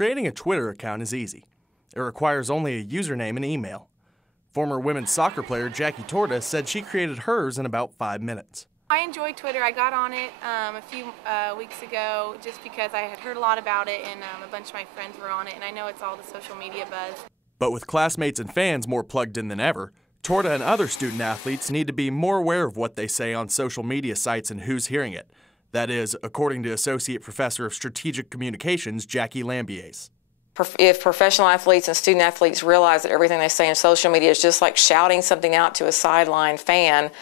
Creating a Twitter account is easy. It requires only a username and email. Former women's soccer player Jackie Torta said she created hers in about 5 minutes. I enjoy Twitter. I got on it a few weeks ago just because I had heard a lot about it and a bunch of my friends were on it, and I know it's all the social media buzz. But with classmates and fans more plugged in than ever, Torta and other student athletes need to be more aware of what they say on social media sites and who's hearing it. That is, according to Associate Professor of Strategic Communications Jackie Lambiase. If professional athletes and student athletes realize that everything they say on social media is just like shouting something out to a sideline fan,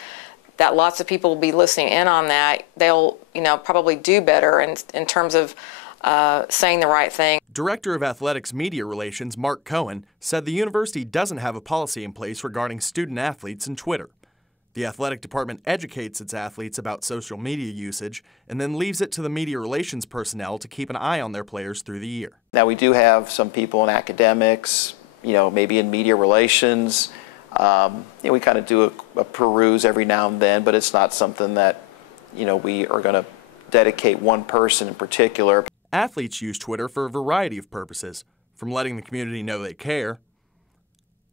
that lots of people will be listening in on that, they'll probably do better in terms of saying the right thing. Director of Athletics Media Relations Mark Cohen said the university doesn't have a policy in place regarding student athletes and Twitter. The athletic department educates its athletes about social media usage and then leaves it to the media relations personnel to keep an eye on their players through the year. Now, we do have some people in academics, maybe in media relations. We kind of do a peruse every now and then, but it's not something that, we are going to dedicate one person in particular. Athletes use Twitter for a variety of purposes, from letting the community know they care,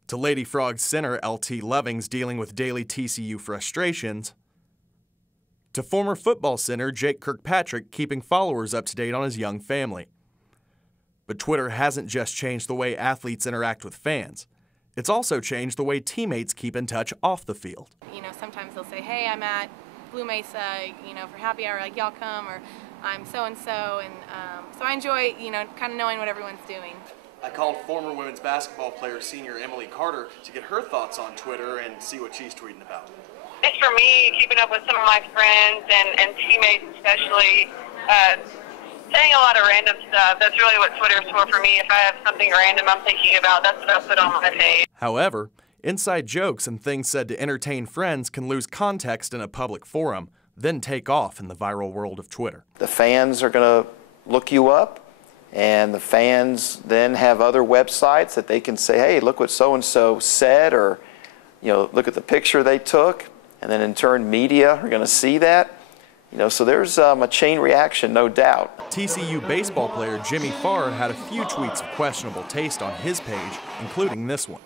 to Lady Frog center LT Lovings dealing with daily TCU frustrations, to former football center Jake Kirkpatrick keeping followers up to date on his young family. But Twitter hasn't just changed the way athletes interact with fans. It's also changed the way teammates keep in touch off the field. Sometimes they'll say, hey, I'm at Blue Mesa, for happy hour, like, y'all come, or I'm so-and-so, and so I enjoy, kind of knowing what everyone's doing. I called former women's basketball player senior Emily Carter to get her thoughts on Twitter and see what she's tweeting about. It's for me, keeping up with some of my friends and teammates especially, saying a lot of random stuff. That's really what Twitter's for me. If I have something random I'm thinking about, that's what I put on my page. However, inside jokes and things said to entertain friends can lose context in a public forum, then take off in the viral world of Twitter. The fans are going to look you up, and the fans then have other websites that they can say, hey, look what so-and-so said, or look at the picture they took, and then in turn media are going to see that. So there's a chain reaction, no doubt. TCU baseball player Jimmy Farr had a few tweets of questionable taste on his page, including this one.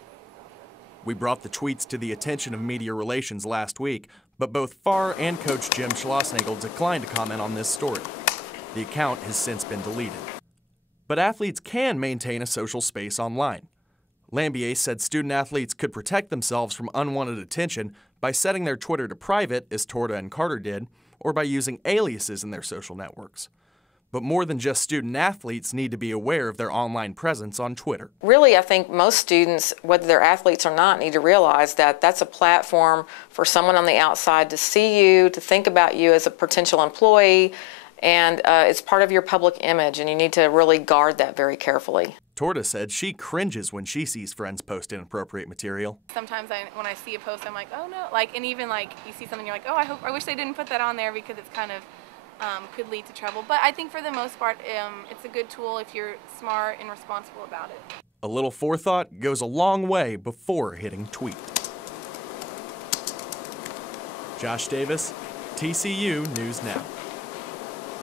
We brought the tweets to the attention of media relations last week, but both Farr and coach Jim Schlossnagle declined to comment on this story. The account has since been deleted. But athletes can maintain a social space online. Lambiase said student athletes could protect themselves from unwanted attention by setting their Twitter to private, as Torta and Carter did, or by using aliases in their social networks. But more than just student athletes need to be aware of their online presence on Twitter. Really, I think most students, whether they're athletes or not, need to realize that that's a platform for someone on the outside to see you, to think about you as a potential employee, and it's part of your public image, and you need to really guard that very carefully. Torta said she cringes when she sees friends post inappropriate material. Sometimes when I see a post, I'm like, oh no, and even you see something, you're like, oh, I wish they didn't put that on there because it's kind of could lead to trouble. But I think for the most part, it's a good tool if you're smart and responsible about it. A little forethought goes a long way before hitting tweet. Josh Davis, TCU News Now.